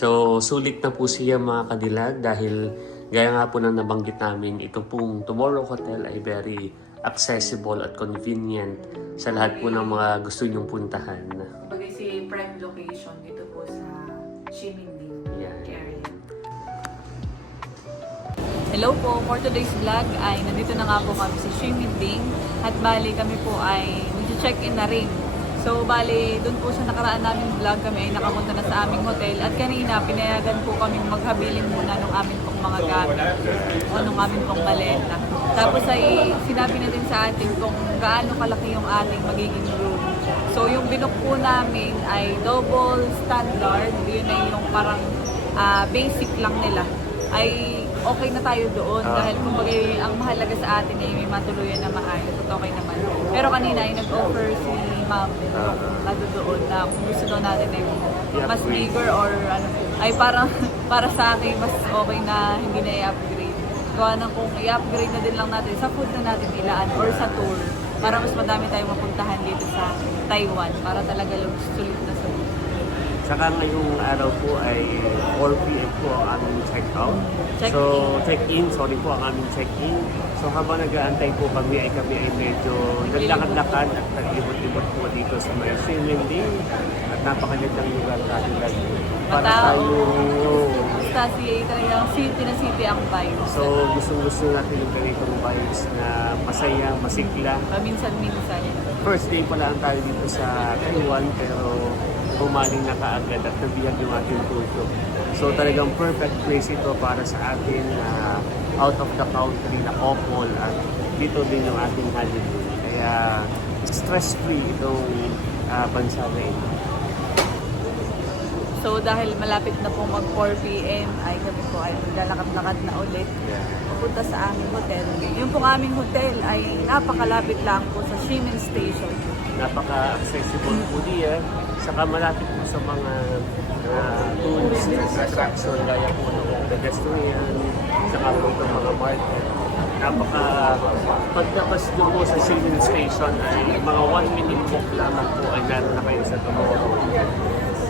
So, sulit na po siya mga kadilag dahil gaya nga po ng nabanggit namin, ito pong Tomorrow Hotel ay very accessible at convenient sa lahat po ng mga gusto nyong puntahan. Kumbaga si prime location dito po sa Ximending area. Hello po, for today's vlog ay nandito na nga po kami sa Ximending at bali kami po ay mag-check-in na rin. So bali, doon po sa nakaraan namin vlog kami ay nakapunta na sa aming hotel at kanina pinayagan po kami maghabiling muna ng aming pong mga gamit o nung aming pong maleta. Tapos ay sinabi na din sa atin kung gaano kalaki yung ating magiging room. So yung binook po namin ay double standard, yun ay yung parang basic lang nila. Ay okay na tayo doon dahil kumbaga ang mahalaga sa atin ay may matuluyan na maayos at okay naman. Pero kanina ay nag-offer si ma'am doon na kung gusto daw natin ay mas bigger or ano, ay parang para sa akin mas okay na hindi na i-upgrade. Gawa ng kung i-upgrade na din lang natin sa food na natin ilaan or sa tour para mas madami tayong mapuntahan dito sa Taiwan para talaga sulit na sulit. Saka ngayong araw po ay 4 p.m. po ang aming check-out. Check-in ang aming check-in. So habang nag-aantay po kami ay medyo naglakad-lakad at nag-ibot-ibot po dito sa may Ximending. At napakagandang lugar natin lagi. Para tayo... Basta talagang city na city ang vibes. So gusto natin yung ganitong vibes na masaya, masikla. Paminsan-minsan. First day pala ang tayo dito sa Taiwan pero bumaling na kaagad at nabihag yung ating tulog. So talagang perfect place ito para sa atin out of the country na couple at dito din yung ating honeymoon. Kaya stress-free itong bansa na ito. So dahil malapit na po mag 4 p.m. ay kami po ay maglalakad-lakad na ulit pupunta sa aming hotel. Yung pong aming hotel ay napakalapit lang po sa Ximen Station. Napaka-accessible po diyan. Saka malapit po sa mga tourist attraction gaya po ng pedestrian, saka po itong mga market. Pagdapas doon po sa Ximen Station ay mga 1-minute walk lamang po ay naroon na kayo sa Tomorrow.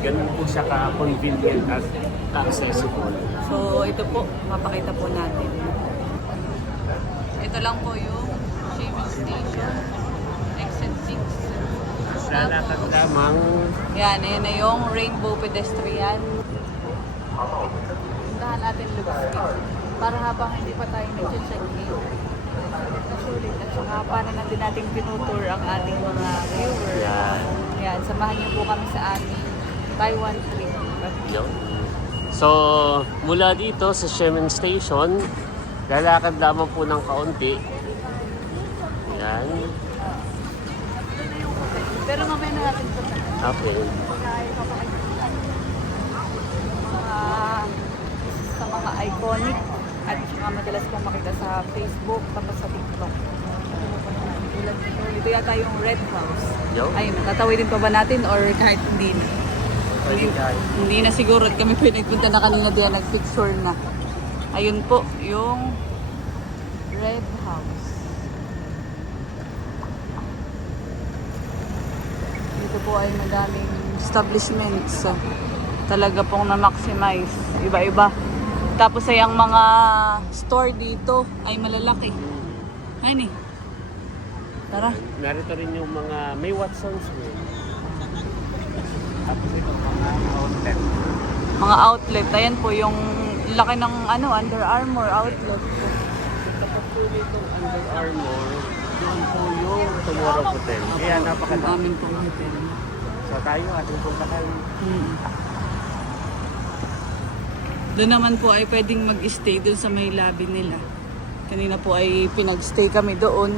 Ganun po siya ka-convenient at accessible. So ito po, mapakita po natin. Ito lang po yung Ximen Station. Exit 6. Lalakad lamang. Yan, ayan na yung rainbow pedestrian. Puntahan natin Lubski. Para habang hindi pa tayo nag-check-in. Nasulit at saka para na din natin pinutour ang ating mga viewers. Yan, samahan niyo po kami sa aming Taiwan trip. So, mula dito sa Ximen Station, lalakad lamang po ng kaunti. Yan. Pero mamaya na natin ito. Okay. Sa mga iconic at saka madalas kong makita sa Facebook tapos sa TikTok. Ito yata yung Red House. Ayun, tatawidin pa ba natin or kahit hindi na? Hindi na siguro at kami pinagpunta na kanina diyan, nag-picture na. Ayun po, yung Red House. Dito po ay madaming establishments. Talaga pong na-maximize. Iba-iba. Tapos ay ang mga store dito ay malalaki. Ano eh? Tara. Narito rin yung mga may Watson's Way. Tapos ito mga outlet. Mga outlet. Ayan po yung laki ng Under Armour outlet. Ito po dito Under Armour. Yun po yung Tomorrow Hotel. Kaya napakadami pong hotel. So tayo ating puntahan. Doon naman po ay pwedeng mag-stay doon sa may lobby nila. Kanina po ay pinag-stay kami doon.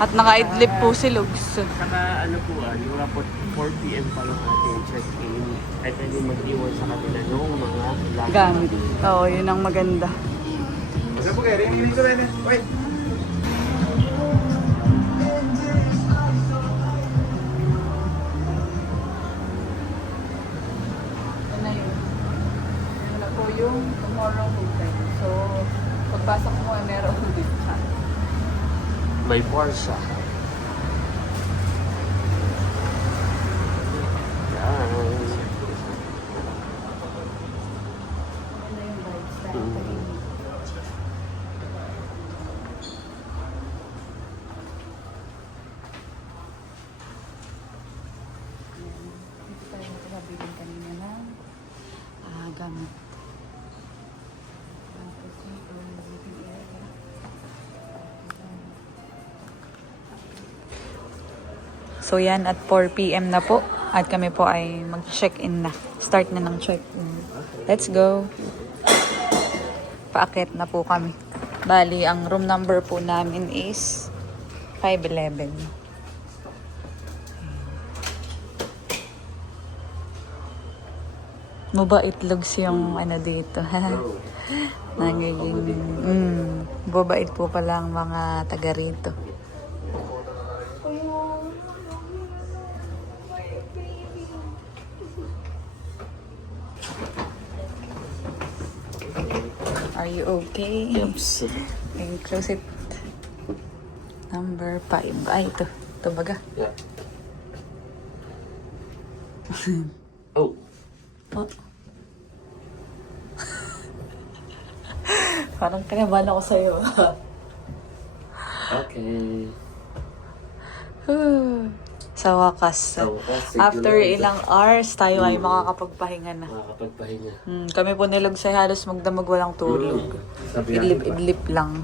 At naka-idlip po si Lugs. Saka po, yung raport 4 p.m. pa lang ating check-in ay pwede mag-iwan sa kanila ng mga gamit. Oo, yun ang maganda. Masa po kayo? Ring ko rin eh. Wait! Yan na yun. Yan na po yung Tomorrow Hotel. So, pagpasok mo ay meron dito. may Porsche. Yan. So yan, at 4 p.m. na po. At kami po ay mag-check-in na. Start na ng check-in. Let's go. Paakit na po kami. Bali, ang room number po namin is 511. Mabait lugs yung ano dito. Nagiging, mabait po pala ang mga taga rito. Are you okay? Yes. Okay, close it. Number 5. Ay, ito. Ito baga. Yeah. Oh. Oh. Parang kinabahan ako sa'yo. Okay. Sa wakas. Sa wakas, After siguro. ilang hours, tayo ay makakapagpahinga na. Makakapagpahinga. Kami po nilog sa halos magdamag walang tulog. Sabi Idlip-idlip lang.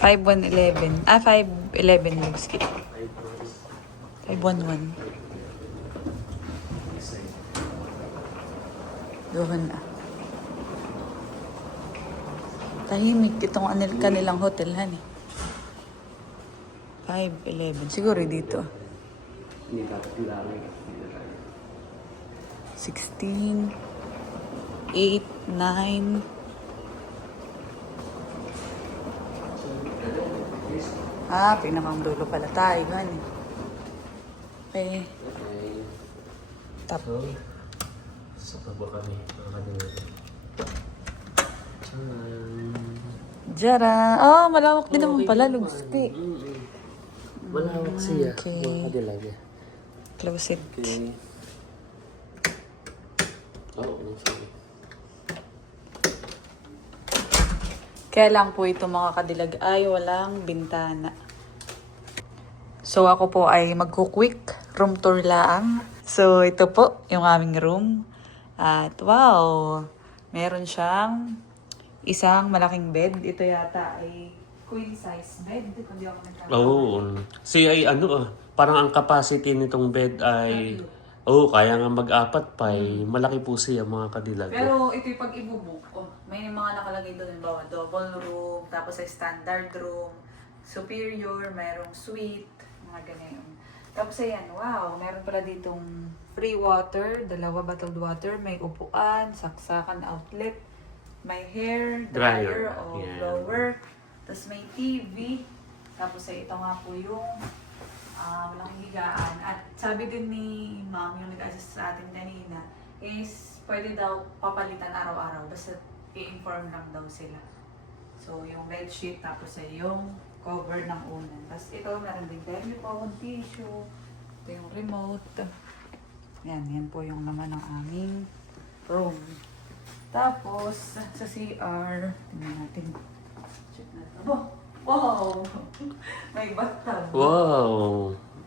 5-1-11. 5-11 log skip. 5-1-1. Doon na. Tahimik itong kanilang hotel, han eh. 5-11. Siguro dito. Hindi dapat kailangan. 16, 8, 9. Pinakang dulo pala tayo, han eh. Okay. Okay. Top. So, sa ba kami? Nakakadinig. Jara. Oh, malawak din naman pala, Lugsti. Malawak siya. Okay. Makadilag. Close it. Okay. Oo, sorry. Kaya lang po ito mga kadilag ay walang bintana. So ako po ay magkukwik room tour lang. So ito po yung aming room. At wow, meron siyang isang malaking bed. Ito yata ay queen size bed. Kung di ako nagkakamali. Oo. Siya ay parang ang capacity nitong bed ay kaya nga mag-apat pa eh. Malaki po siya mga kadilag. Pero ito yung pag ibubuk, may mga nakalagay doon, bawa double room, tapos ay standard room, superior, mayroong suite, mga ganyan. Tapos ayan, wow, meron pala ditong free water, 2 bottled water, may upuan, saksakan outlet, may hair dryer o Yan. blower, tapos may TV, tapos ay ito nga po yung walang higaan. At sabi din ni ma'am, yung nag-assist sa atin kanina, is pwede daw papalitan araw-araw. Basta i-inform lang daw sila. So, yung bedsheet, tapos ay yung cover ng unan. Tapos ito, meron din telephone, tissue, ito yung remote. Yan po yung naman ng aming room. Tapos, sa CR, tingnan natin. Check natin. Wow! May bathtub. Wow!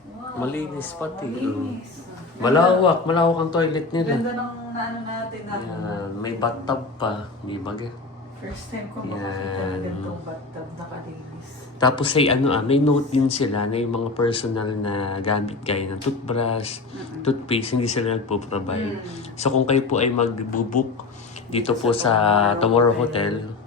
Wow. Malinis pati. Malinis. Malawak ang toilet nila. Ganda ng ano natin na. Yan. May bathtub pa. May baga. First time ko makakita Yan. na ganitong bathtub na kalinis. Tapos ay may note din sila na yung mga personal na gamit gaya ng toothbrush, toothpaste, hindi sila nagpo-provide. So kung kayo po ay mag-book dito po sa Tomorrow Hotel,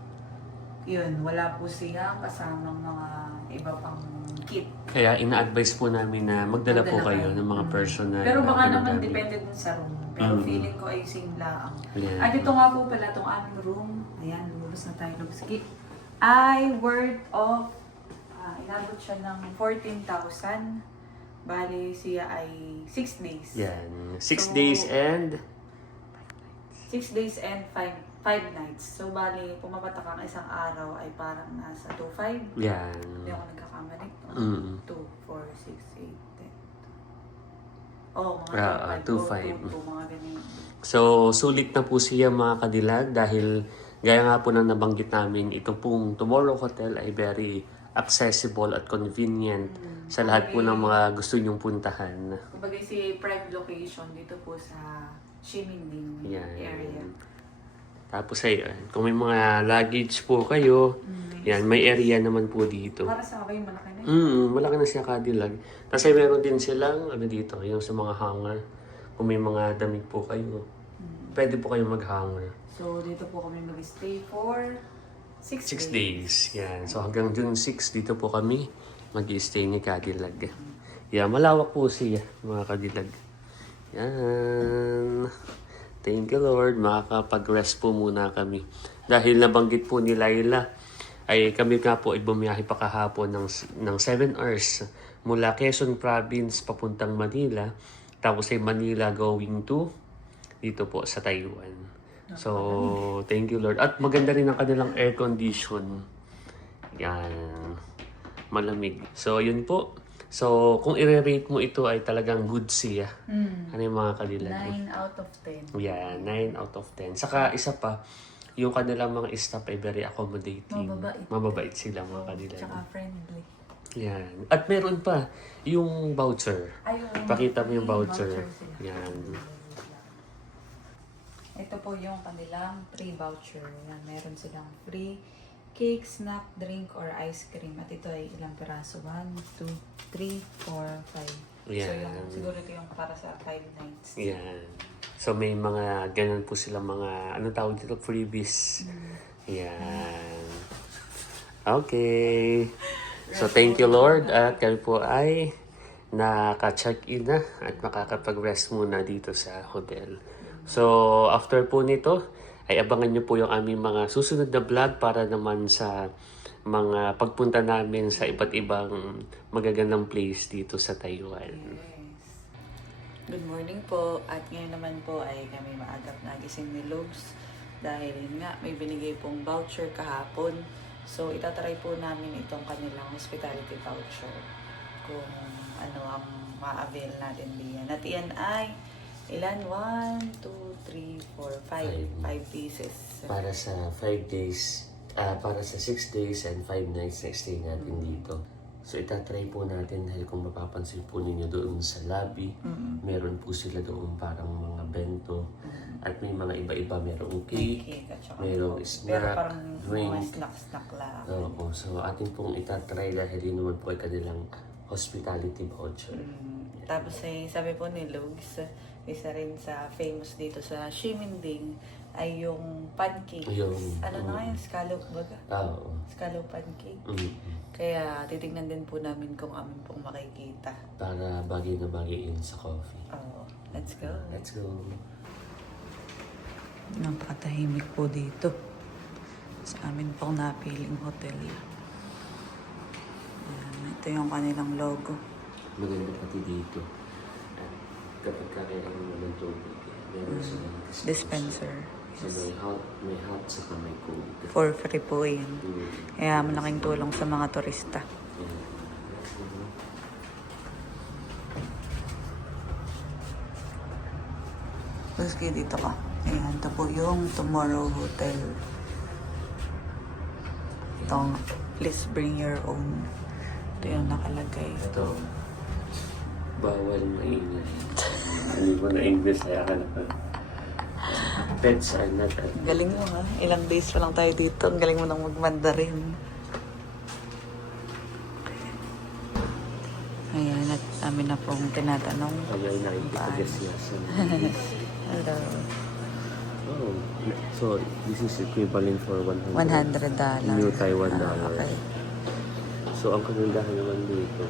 Yun, wala po silang kasamang mga iba pang kit. kaya ina-advise po namin na magdala po kayo ng mga personal Pero baka naman ginagamit. depende din sa room. Pero feeling ko ay same lang. Yan. At ito nga po pala itong aming room. Ayan, lumabas na tayo ng skip. Ay worth of, inabot siya ng 14,000. Bali siya ay 6 days. Yan. 6 So, days and 6 days and 5 nights. So, bali, pumapatak ang isang araw ay parang nasa 2,500. yan. Hindi ako nagkakamali. 2, 4, 6, 8, 10. Oh, mga 2,500. 2, mga ganyan. So, sulit na po siya mga kadilag dahil gaya nga po na nabanggit namin, ito pong Tomorrow Hotel ay very accessible at convenient sa lahat po ng mga gusto nyong puntahan. Kumbaga si prime location dito po sa Ximending Yan. area. Tapos ay, kung may mga luggage po kayo, yan, may area naman po dito. Para sa kayo, malaki na. Malaki na siya Cadillac. Tapos ay meron din silang, ano dito, yung sa mga hanger. Kung may mga damit po kayo, pwede po kayong mag-hanger. So, dito po kami mag-stay for 6 days. Yan. So hanggang June 6, dito po kami mag-i-stay ni Cadillac. Yan, malawak po siya, mga Cadillac. Yan. Thank you Lord, makakapag-rest po muna kami. Dahil nabanggit po ni Laila, ay kami nga po ay bumiyahe pa kahapon ng 7 hours mula Quezon Province papuntang Manila. Tapos ay Manila going to dito po sa Taiwan. So, thank you Lord. At maganda rin ang kanilang air condition. Yan. Malamig. So, yun po. So, kung i-rate mo ito ay talagang good siya. Ano yung mga Cadillac? 9 out of 10. Yeah, 9 out of 10. Saka isa pa, yung kanilang mga staff ay very accommodating. Mababait. Mababait sila mga Cadillac. Tsaka friendly. Yan. At meron pa, yung voucher. Ayun. Pakita mo yung voucher. sila. Yan. Ito po yung kanilang free voucher. Yan, meron silang free cake, snack, drink, or ice cream. At ito ay ilang piraso? 1, 2, 3, 4, 5. So, Yan. yung, siguro ito yung para sa 5 nights. Yan. So may mga ganun po sila mga, ano tawag dito, freebies. Yan. Okay. So thank you Lord at kami po ay naka-check-in na at makakapag-rest muna dito sa hotel. So after po nito, ay abangan nyo po yung aming mga susunod na vlog para naman sa mga pagpunta namin sa iba't ibang magagandang place dito sa Taiwan. Good morning po. At ngayon naman po ay kami maagap na gising ni Lugs dahil yun nga may binigay pong voucher kahapon. So itatry po namin itong kanilang hospitality voucher kung ano ang ma-avail natin diyan. At yan ay ilan? 1, 2, 3, 4, 5. 5 pieces. Para sa 5 days, para sa 6 days and 5 nights na stay natin dito. So itatry po natin dahil kung mapapansin po ninyo doon sa lobby, meron po sila doon parang mga bento at may mga iba-iba, merong cake, at saka merong pero snack, parang mga drink. snack lang. Oo, so atin pong itatry dahil yun naman po ay kanilang hospitality voucher. Tapos ay sabi po ni Lugs, isa rin sa famous dito sa Shiminding ay yung pancakes. Yung, ano na nga yun? Scallop baga? Oo. Scallop pancake. Mm. Kaya titignan din po namin kung amin pong makikita. Para bagay na bagay yun sa coffee. Oh, let's go. Let's go. Napakatahimik po dito sa amin pong napiling hotel. Ayan, ito yung kanilang logo. Maganda pati dito. At kapag kailangan mo ng tubig, meron silang Dispenser. So may hot saka may cold. For free po yan. Kaya malaking tulong sa mga turista. Tapos kayo dito ka. Ayan, ito po yung Tomorrow Hotel. Itong, please bring your own. Ito yung nakalagay. Ito, bawal maingay. Hindi mo na English, kaya ka na. Pets are not allowed. Galing mo ha. Ilang days pa lang tayo dito. Ang galing mo nang mag-Mandarin. Ayan, at amin na pong tinatanong. Kaya nakikipag-yasyasan. Hello. Oh, so this is equivalent for $100. $100. New Taiwan dollar. Okay. So ang kagandahan naman dito,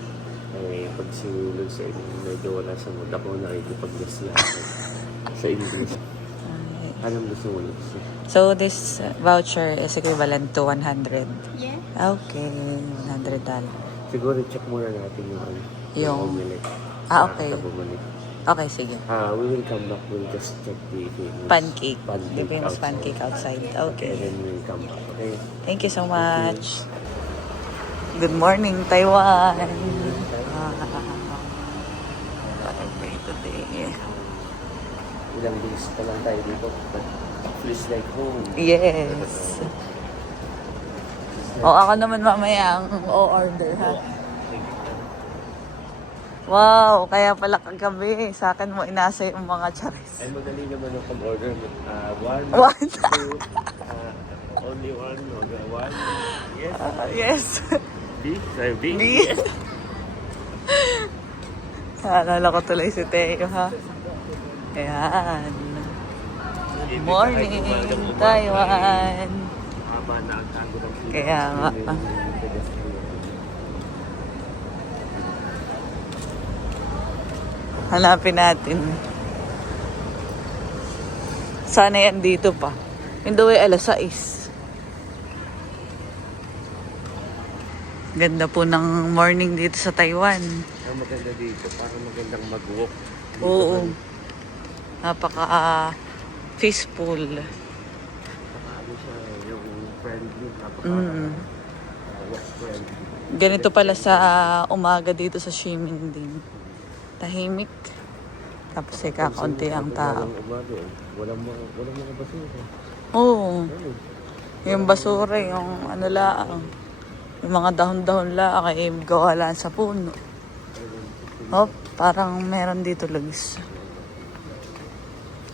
ay pag sinulog sa inyo, medyo wala sa mood. Ako nakikipag-yasyasan sa English. Anong gusto mo gusto? So this voucher is equivalent to 100? Yeah. Okay, $100. Siguro check muna natin yung omelette. Okay. Sa bumalik. Okay, sige. We will come back. We'll just check the famous Pancake. The pancake famous outside. pancake outside. And Okay. then we'll come back. Okay? Thank you so much. Good morning, Taiwan. What a day today. Ilang days pa lang tayo dito. But feels like home. Yes. O, ako naman mamaya ang o-order, ha? Wow, kaya pala kagabi. Sa akin mo inasa yung mga charis. Ay, madali naman ang pag-order. One, One. two, only one, one. Yes. Yes. Beef, sorry, beef. B. Naalala ko tuloy si Teo, ha? Ayan. Good morning, Taiwan. Haba na ang tango ng pila. Kaya nga. Hanapin natin. Sana yan dito pa. Yung daw ay alas 6. Ganda po ng morning dito sa Taiwan. Ang maganda dito, parang magandang mag-walk. Oo. Napaka peaceful. Ano siya, yung friendly, walk friendly. Ganito pala sa umaga dito sa Ximending. Tahimik. Tapos ay kakaunti ang tao. Walang mga basura. Oo. Yung basura, yung ano lang. Yung mga dahon-dahon lang ay gawa lang sa puno. Oh, parang meron dito lagis.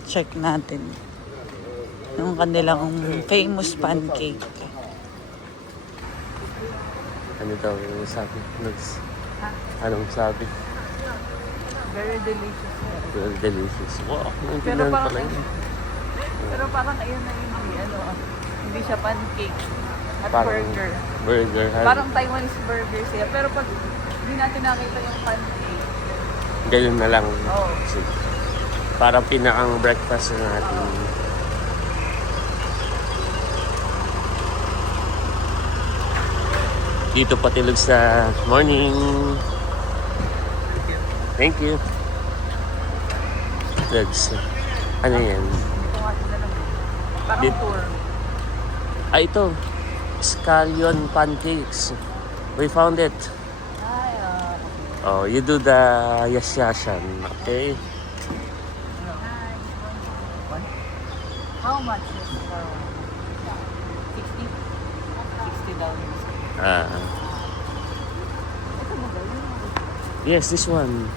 Check natin. Yung kanilang famous pancake. Ano daw yung sabi? Anong sabi? Very delicious. Well, delicious. Wow, ang Pero tingnan parang, pala yun. pero parang ayun na hindi, hindi siya pancake at Parang burger. Burger. Parang Taiwanese burger siya. Pero pag hindi natin nakita yung pancake, Ganyan na lang. Oo. Sige. Parang pinakang breakfast na natin. Dito patilog sa morning. Thank you. Legs. Ano yan? ito nga sila lang. Parang Dito. tour. Ito. Scallion pancakes. We found it. Ay, Oh, you do the yasyashan, okay? how much is for 60? $60. Yes, this one.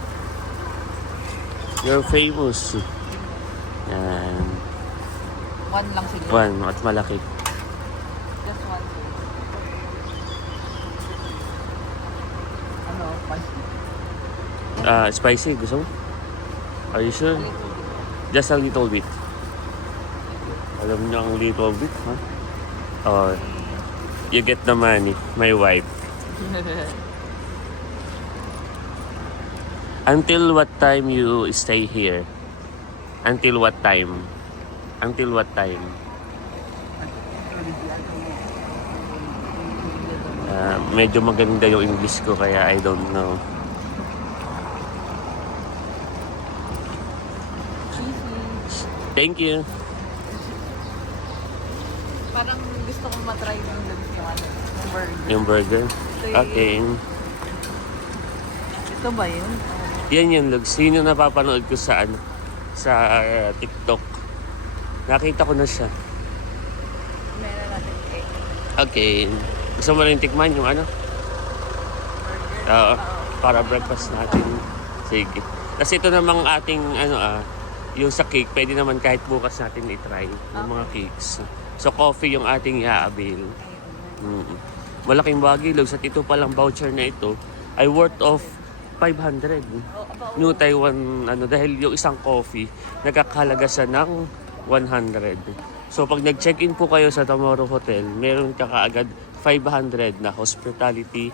You're famous. Yan. One lang siguro. One, at malaki. Just one. Ano, spicy? Spicy, gusto mo? Are you sure? A little bit. Just a little bit. Alam niyo ang little bit, ha? Oh, you get the money, my wife. Until what time you stay here? Until what time? Until what time? Medyo maganda yung English ko kaya I don't know. Thank you. Parang gusto kong matry yung burger. Yung burger? Okay. Ito ba yun? Yan yun, Lugs. Yun yung napapanood ko sa TikTok. Nakita ko na siya. Meron natin egg. Okay. Gusto mo rin tikman yung ano? Oo. Para breakfast natin. Sige. Kasi ito namang ating yung sa cake, pwede naman kahit bukas natin i-try yung mga cakes. So coffee yung ating i-avail. Malaking bagay, Lugs. At ito palang voucher na ito ay worth of 500. New Taiwan, dahil yung isang coffee, nagkakahalaga siya ng 100. So pag nag-check-in po kayo sa Tomorrow Hotel, meron ka kaagad 500 na hospitality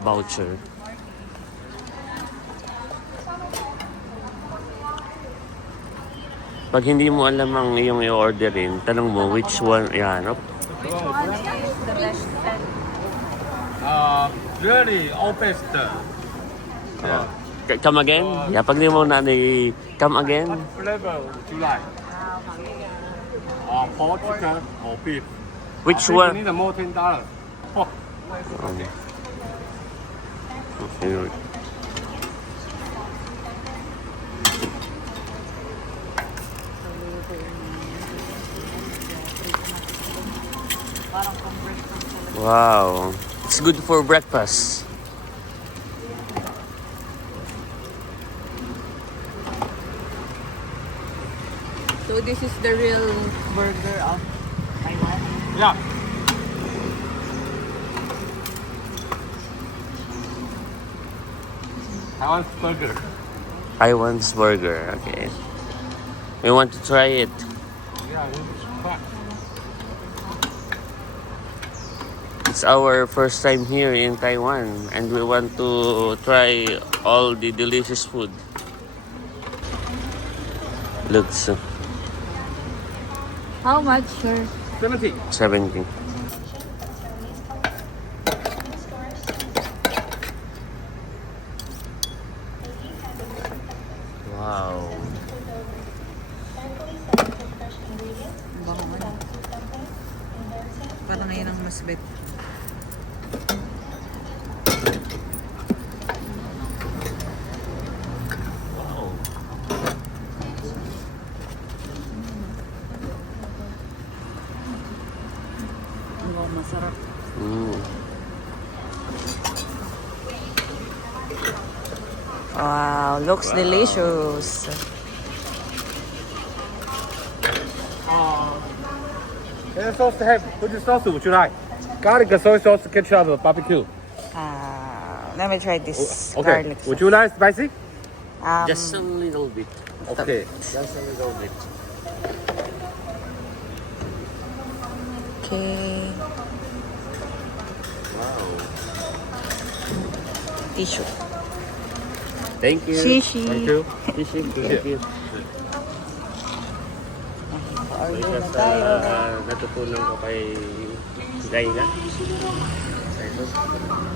voucher. Pag hindi mo alam ang iyong i-orderin, tanong mo which one, yan, Which one is the best set? Really, all best. Come again? Yeah, pag di mo come again? What flavor would you like? Pork, chicken, or beef? Which Beef, one? You need more $10. Pork. Okay. Parang pang breakfast talaga. Wow. It's good for breakfast. So this is the real burger of Taiwan. Yeah. Taiwan's burger. Taiwan's burger. Okay. We want to try it. Yeah, it's quite. It's our first time here in Taiwan and we want to try all the delicious food. Looks How much, sir? 70. 70. Wow. Parang ngayon ang mas bet. Wow. Wow, masarap. Mm. Wow, looks delicious. And sauce to have. Which sauce would you like? Garlic, soy sauce, ketchup, barbecue. Let me try this Okay. garlic Would you like spicy? Just a little bit. Okay. Just a little bit. Okay. Wow. Tissue. Thank you. Shishi. Thank you. Thank you. Order na Kasi tayo. natutunan ko kay Gayna.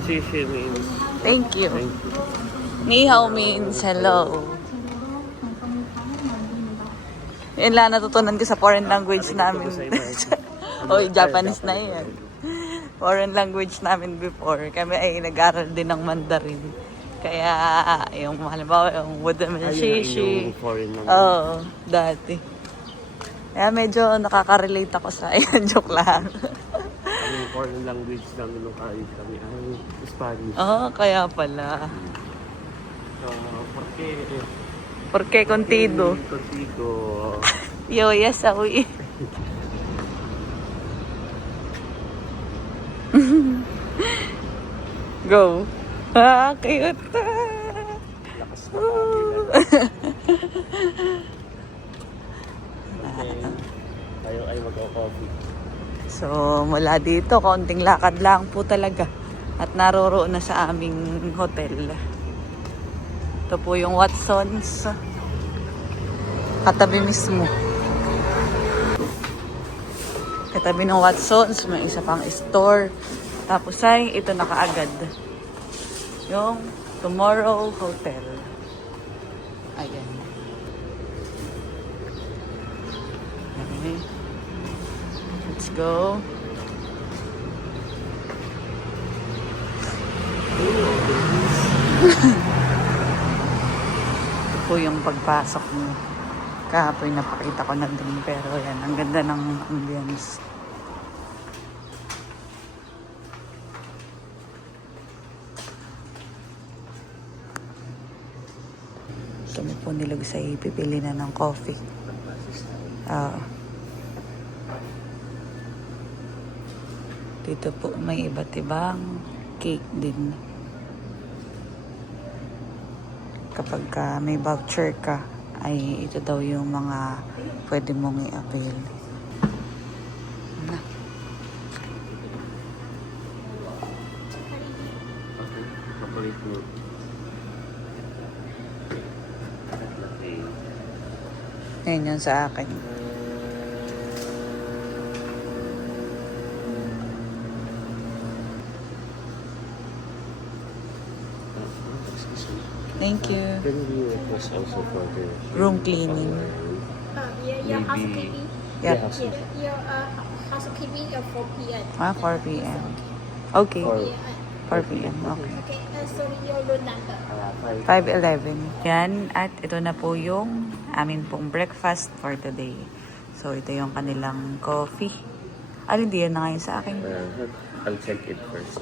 Shishi means Thank you. thank you. Ni hao means hello. Yun lang natutunan ko sa foreign language namin. Oy, Japanese na yan. Foreign language namin before. Kami ay nag-aral din ng Mandarin. Kaya yung halimbawa yung wooden shishi. Yung foreign language. Oo, dati. Kaya medyo nakaka-relate ako sa ayan. Joke lang. Ang foreign language namin nung college kami ay Spanish. Oo, kaya pala. Porque Porque contigo. contigo. Yo, yes, awi. Go. Ah, cute. Lakas na Okay. Tayo ay mag-coffee. So, mula dito, kaunting lakad lang po talaga. At naroroon na sa aming hotel. Ito po yung Watson's. Katabi mismo. Katabi ng Watson's, may isa pang store. Tapos ay, ito na kaagad. Yung Tomorrow Hotel. Ayan. Okay. Let's go. Ito po yung pagpasok mo. Kahapon napakita ko na din, pero yan, ang ganda ng ambience. Kami po nilog sa pipili na ng coffee. Dito po may iba't ibang cake din. Kapag may voucher ka, ay ito daw yung mga pwede mong i-avail. Na. Kapalit mo. Ngayon yun sa akin. Thank you. Can we request also for the Room cleaning. Your Maybe- housekeeping. Yep. Your housekeeping at 4 p.m. 4 p.m. Okay. Or 4 p.m. Okay. Okay, sorry, your room number. 5:11. Yan. At ito na po yung amin pong breakfast for today. So, ito yung kanilang coffee. Hindi yan na ngayon sa akin. I'll check it first.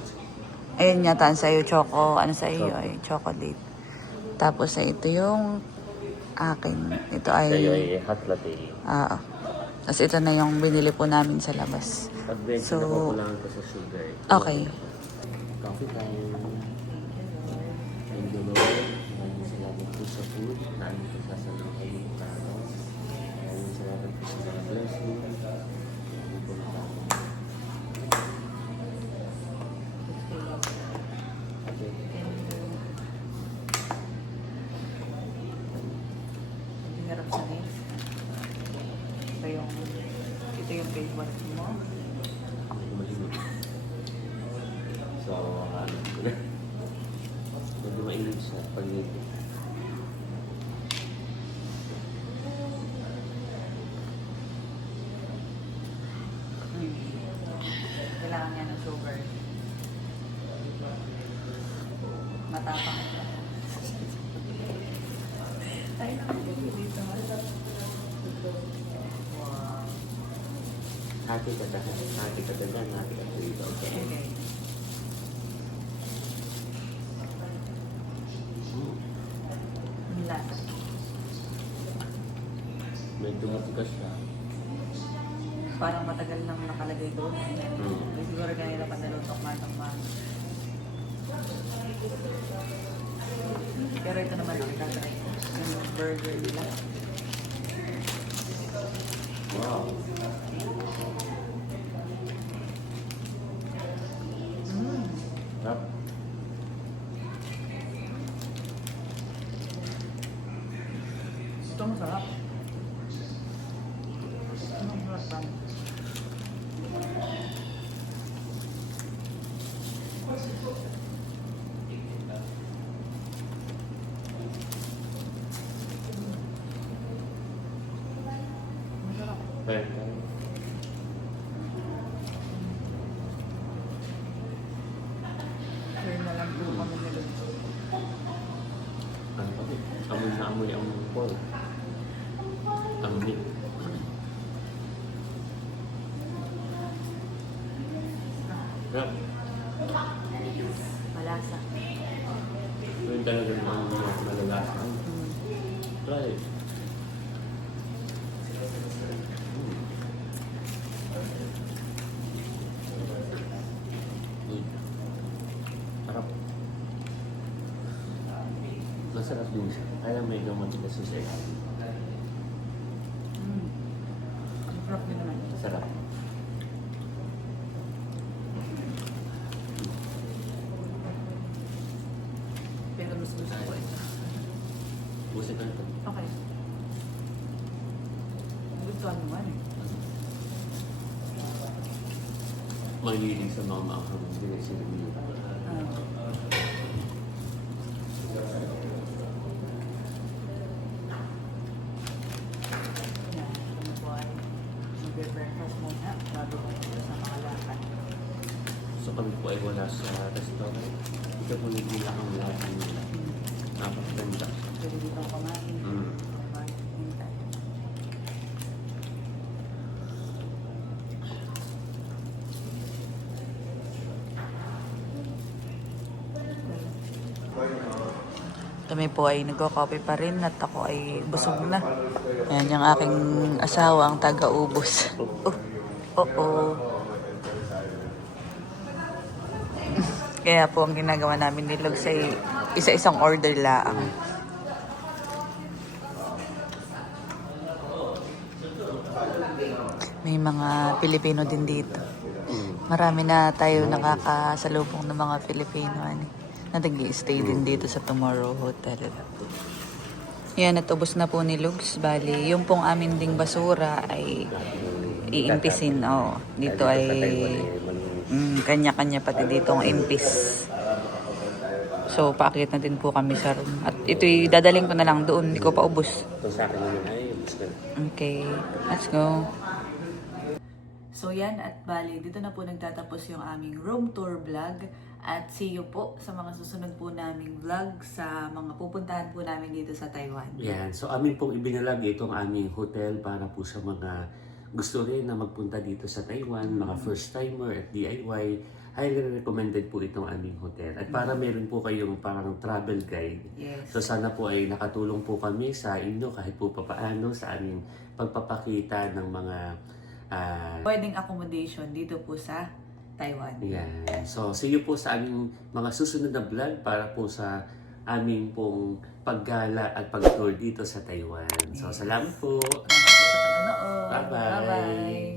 Ayun yata ang sa'yo, choco. Ano sa iyo ay chocolate. Tapos ito yung akin. Ito ay... Sa'yo ay hot latte. Tapos ito na yung binili po namin sa labas. Pag bench, So, nakukulangan ko sa sugar. Okay. Coffee time. Thank you, Lord. Maraming salamat po sa food. Maraming po sasalang kayo ng tao. Maraming salamat po sa mga blessing. Maraming po ng tao. Okay. Hirap sa nails. Ito yung favorite mo. Malimit. So, medyo mainit siya pag nito. Kailangan niya ng sugar. Matapang ito. Ay, dito. Hati ka dyan, hati ka dito. Okay. Okay. Last. Medyo matigas siya. Parang matagal nang nakalagay doon. Siguro ganyan na panalutok matang. Pero ito naman ang tatry ko. Yung burger nila. Wow. Sarap. Ito masarap. Ang masarap. Pwede tayo. Share na lang po kami nila. Ano pa rin? Amoy na amoy ang pork. Ang meat. Sarap. Malasa. Ito yung talaga ng malalasa. Try it. Sarap. Masarap din siya. Kaya may gamot kasi siya. Ang sarap din naman. Sarap. Pero mas gusto ko ito. Busit na ito. Okay. Gusto naman eh. Mahilig sa mga maakang binasinig. Kami po ay mag-breakfast muna bago tayo sa mga lakad. So kami po ay wala sa restaurant. Ito po nila ang lahat ng napakaganda. Pwede dito kumain. Hintay. Kami po ay nagko-coffee pa rin at ako ay busog na. Ayan yung aking asawa, ang taga-ubos. Kaya po ang ginagawa namin ni Logs ay isa-isang order lang. May mga Pilipino din dito. Marami na tayo nakakasalubong ng mga Pilipino na nag-i-stay din dito sa Tomorrow Hotel. Yan, natubos na po ni Lugs. Bali, yung pong amin ding basura ay iimpisin. Oh, dito ay kanya-kanya pati dito ang impis. So, paakit na din po kami sa room. At ito'y dadaling ko na lang doon. Hindi ko pa ubos. Ito sa akin naman ay Okay, let's go. So yan, at bali, dito na po nagtatapos yung aming room tour vlog. At see you po sa mga susunod po naming vlog sa mga pupuntahan po namin dito sa Taiwan. yan. So amin pong ibinalag itong aming hotel para po sa mga gusto rin na magpunta dito sa Taiwan, mga first timer at DIY, highly recommended po itong aming hotel. At para meron po kayong parang travel guide. Yes. So sana po ay nakatulong po kami sa inyo kahit po papaano sa aming pagpapakita ng mga Pwedeng accommodation dito po sa Taiwan. yan. So see you po sa aming mga susunod na vlog para po sa aming pong paggala at pag-tour dito sa Taiwan. So salamat po. Salamat po sa panonood. Bye-bye. Bye-bye.